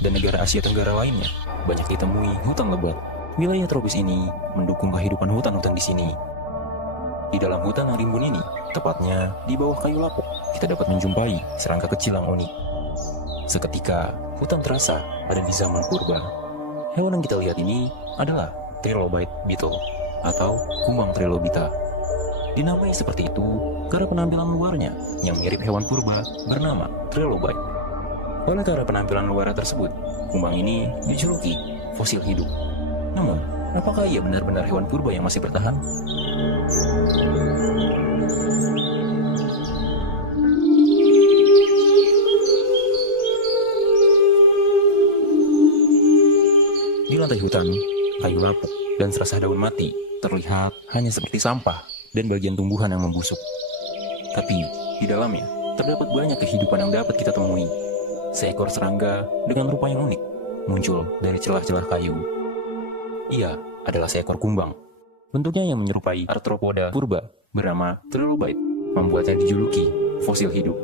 dan negara Asia Tenggara lainnya banyak ditemui hutan lebat. Wilayah tropis ini mendukung kehidupan hutan-hutan di sini. Di dalam hutan yang rimbun ini, tepatnya di bawah kayu lapuk, kita dapat menjumpai serangga kecil yang unik. Seketika, hutan terasa ada di zaman purba. Hewan yang kita lihat ini adalah trilobite beetle atau kumbang trilobita. Dinamai seperti itu karena penampilan luarnya yang mirip hewan purba bernama trilobite. Oleh karena penampilan luar tersebut, kumbang ini dijuluki fosil hidup. Namun, apakah ia benar-benar hewan purba yang masih bertahan? Di lantai hutan, kayu lapuk dan serasah daun mati terlihat hanya seperti sampah dan bagian tumbuhan yang membusuk. Tapi, di dalamnya terdapat banyak kehidupan yang dapat kita temui. Seekor serangga dengan rupa yang unik muncul dari celah-celah kayu. Ia adalah seekor kumbang. Bentuknya yang menyerupai arthropoda purba bernama trilobite membuatnya dijuluki fosil hidup.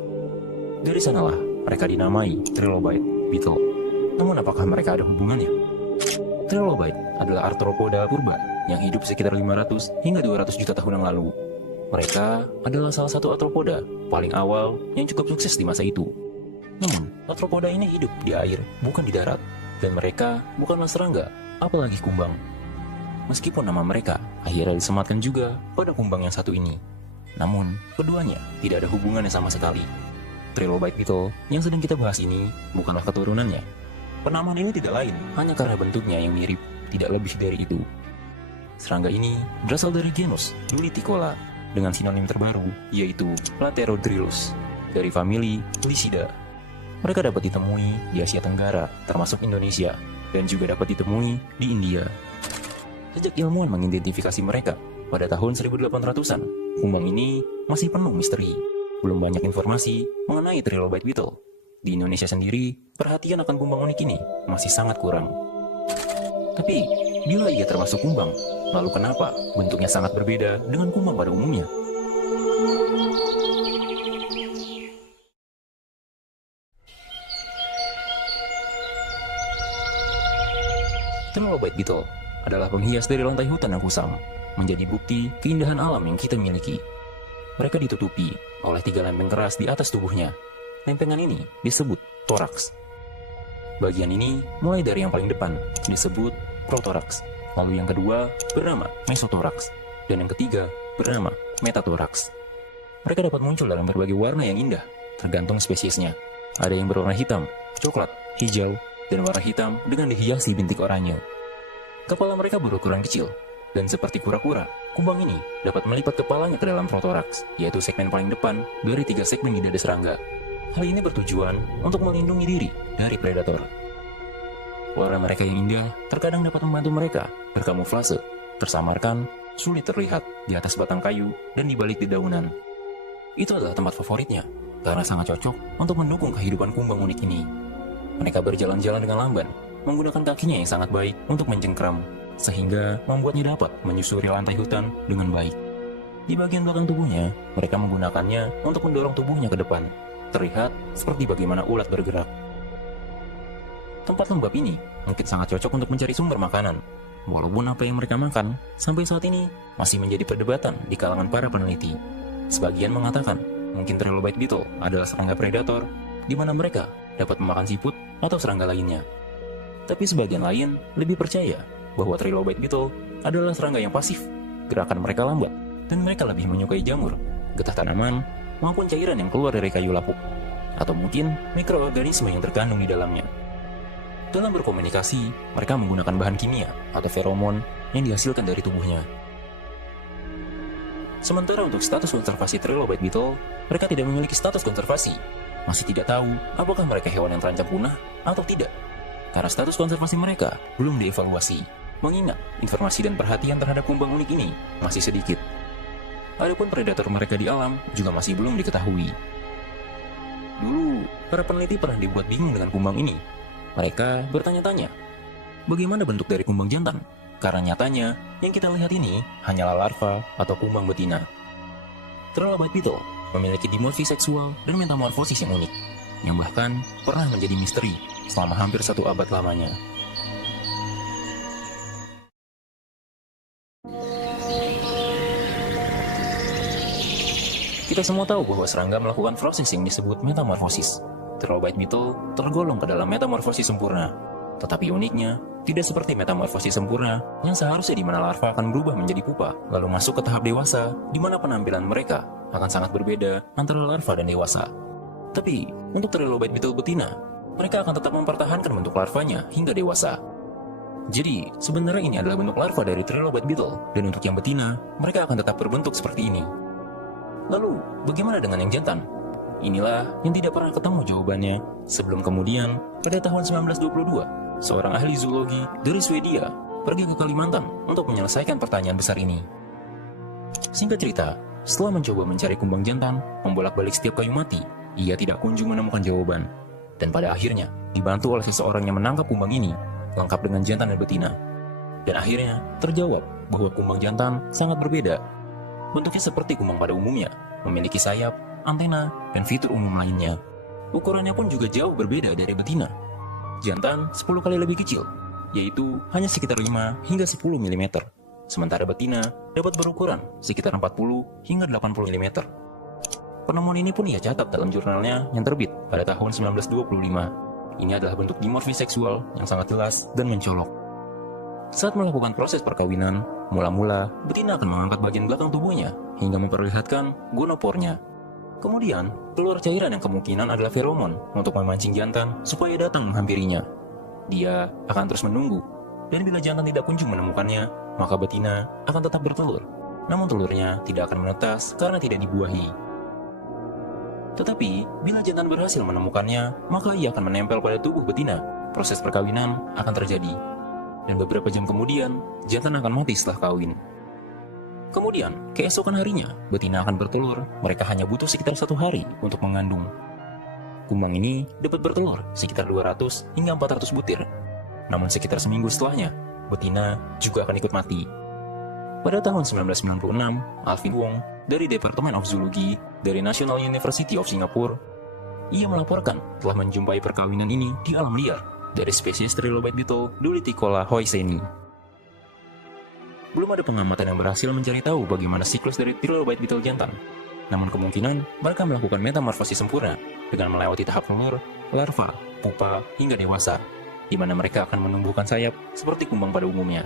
Dari sanalah mereka dinamai trilobite beetle. Namun apakah mereka ada hubungannya? Trilobite adalah arthropoda purba yang hidup sekitar 500 hingga 200 juta tahun yang lalu. Mereka adalah salah satu arthropoda paling awal yang cukup sukses di masa itu. Namun, arthropoda ini hidup di air, bukan di darat. Dan mereka bukanlah serangga, apalagi kumbang. Meskipun nama mereka akhirnya disematkan juga pada kumbang yang satu ini. Namun, keduanya tidak ada hubungannya sama sekali. Trilobite beetle yang sedang kita bahas ini bukanlah keturunannya. Penamaan ini tidak lain, hanya karena bentuknya yang mirip, tidak lebih dari itu. Serangga ini berasal dari genus Duliticola dengan sinonim terbaru, yaitu Platerodrilus, dari famili Lisidae. Mereka dapat ditemui di Asia Tenggara, termasuk Indonesia, dan juga dapat ditemui di India. Sejak ilmuwan mengidentifikasi mereka pada tahun 1800-an, kumbang ini masih penuh misteri. Belum banyak informasi mengenai trilobite beetle. Di Indonesia sendiri, perhatian akan kumbang unik ini masih sangat kurang. Tapi, bila ia termasuk kumbang, lalu kenapa bentuknya sangat berbeda dengan kumbang pada umumnya? Trilobite beetle adalah penghias dari lantai hutan yang kusam, menjadi bukti keindahan alam yang kita miliki. Mereka ditutupi oleh 3 lempeng keras di atas tubuhnya. Lempengan ini disebut toraks. Bagian ini mulai dari yang paling depan disebut protoraks, lalu yang kedua bernama mesotoraks, dan yang ketiga bernama metatoraks. Mereka dapat muncul dalam berbagai warna yang indah, tergantung spesiesnya. Ada yang berwarna hitam, coklat, hijau, dan warna hitam dengan dihiasi bintik oranye. Kepala mereka berukuran kecil, dan seperti kura-kura, kumbang ini dapat melipat kepalanya ke dalam protoraks, yaitu segmen paling depan dari 3 segmen di dada serangga. Hal ini bertujuan untuk melindungi diri dari predator. Warna mereka yang indah terkadang dapat membantu mereka berkamuflase, tersamarkan, sulit terlihat di atas batang kayu dan di balik dedaunan. Itu adalah tempat favoritnya, karena sangat cocok untuk mendukung kehidupan kumbang unik ini. Mereka berjalan-jalan dengan lamban, menggunakan kakinya yang sangat baik untuk mencengkram, sehingga membuatnya dapat menyusuri lantai hutan dengan baik. Di bagian belakang tubuhnya, mereka menggunakannya untuk mendorong tubuhnya ke depan. Terlihat seperti bagaimana ulat bergerak. Tempat lembab ini mungkin sangat cocok untuk mencari sumber makanan. Walaupun apa yang mereka makan sampai saat ini masih menjadi perdebatan di kalangan para peneliti. Sebagian mengatakan mungkin trilobite beetle adalah serangga predator, di mana mereka dapat memakan siput atau serangga lainnya. Tapi sebagian lain lebih percaya bahwa trilobite beetle adalah serangga yang pasif, gerakan mereka lambat, dan mereka lebih menyukai jamur, getah tanaman, maupun cairan yang keluar dari kayu lapuk, atau mungkin mikroorganisme yang terkandung di dalamnya. Dalam berkomunikasi, mereka menggunakan bahan kimia atau feromon yang dihasilkan dari tubuhnya. Sementara untuk status konservasi trilobite beetle, mereka tidak memiliki status konservasi. Masih tidak tahu apakah mereka hewan yang terancam punah atau tidak, karena status konservasi mereka belum dievaluasi, mengingat informasi dan perhatian terhadap kumbang unik ini masih sedikit. Adapun predator mereka di alam juga masih belum diketahui. Dulu, para peneliti pernah dibuat bingung dengan kumbang ini. Mereka bertanya-tanya, bagaimana bentuk dari kumbang jantan? Karena nyatanya, yang kita lihat ini hanyalah larva atau kumbang betina. Trilobite beetle memiliki dimorfi seksual dan metamorfosis yang unik, yang bahkan pernah menjadi misteri selama hampir 1 abad lamanya. Kita semua tahu bahwa serangga melakukan proses yang disebut metamorfosis. Trilobite beetle tergolong ke dalam metamorfosis sempurna. Tetapi uniknya, tidak seperti metamorfosis sempurna yang seharusnya di mana larva akan berubah menjadi pupa, lalu masuk ke tahap dewasa, di mana penampilan mereka akan sangat berbeda antara larva dan dewasa. Tapi, untuk Trilobite beetle betina, mereka akan tetap mempertahankan bentuk larvanya hingga dewasa. Jadi, sebenarnya ini adalah bentuk larva dari Trilobite beetle, dan untuk yang betina, mereka akan tetap berbentuk seperti ini. Lalu, bagaimana dengan yang jantan? Inilah yang tidak pernah ketemu jawabannya, sebelum kemudian, pada tahun 1922, seorang ahli zoologi dari Swedia pergi ke Kalimantan untuk menyelesaikan pertanyaan besar ini. Singkat cerita, setelah mencoba mencari kumbang jantan, membolak-balik setiap kayu mati, ia tidak kunjung menemukan jawaban. Dan pada akhirnya, dibantu oleh seseorang yang menangkap kumbang ini, lengkap dengan jantan dan betina. Dan akhirnya, terjawab bahwa kumbang jantan sangat berbeda. Bentuknya seperti kumbang pada umumnya, memiliki sayap, antena, dan fitur umum lainnya. Ukurannya pun juga jauh berbeda dari betina. Jantan 10 kali lebih kecil, yaitu hanya sekitar 5 hingga 10 mm. Sementara betina dapat berukuran sekitar 40 hingga 80 mm. Penemuan ini pun ia catat dalam jurnalnya yang terbit pada tahun 1925. Ini adalah bentuk dimorfi seksual yang sangat jelas dan mencolok. Saat melakukan proses perkawinan, mula-mula betina akan mengangkat bagian belakang tubuhnya hingga memperlihatkan gonopornya. Kemudian, keluar cairan yang kemungkinan adalah feromon untuk memancing jantan supaya datang menghampirinya. Dia akan terus menunggu, dan bila jantan tidak kunjung menemukannya, maka betina akan tetap bertelur. Namun telurnya tidak akan menetas karena tidak dibuahi. Tetapi, bila jantan berhasil menemukannya, maka ia akan menempel pada tubuh betina. Proses perkawinan akan terjadi. Dan beberapa jam kemudian, jantan akan mati setelah kawin. Kemudian, keesokan harinya, betina akan bertelur. Mereka hanya butuh sekitar 1 hari untuk mengandung. Kumbang ini dapat bertelur sekitar 200 hingga 400 butir. Namun sekitar seminggu setelahnya, betina juga akan ikut mati. Pada tahun 1996, Alvin Wong dari Department of Zoology dari National University of Singapore, ia melaporkan telah menjumpai perkawinan ini di alam liar dari spesies Trilobite beetle Doliicola hoyseni. Belum ada pengamatan yang berhasil mencari tahu bagaimana siklus dari Trilobite beetle jantan. Namun kemungkinan mereka melakukan metamorfosis sempurna dengan melewati tahap telur, larva, pupa, hingga dewasa, di mana mereka akan menumbuhkan sayap seperti kumbang pada umumnya.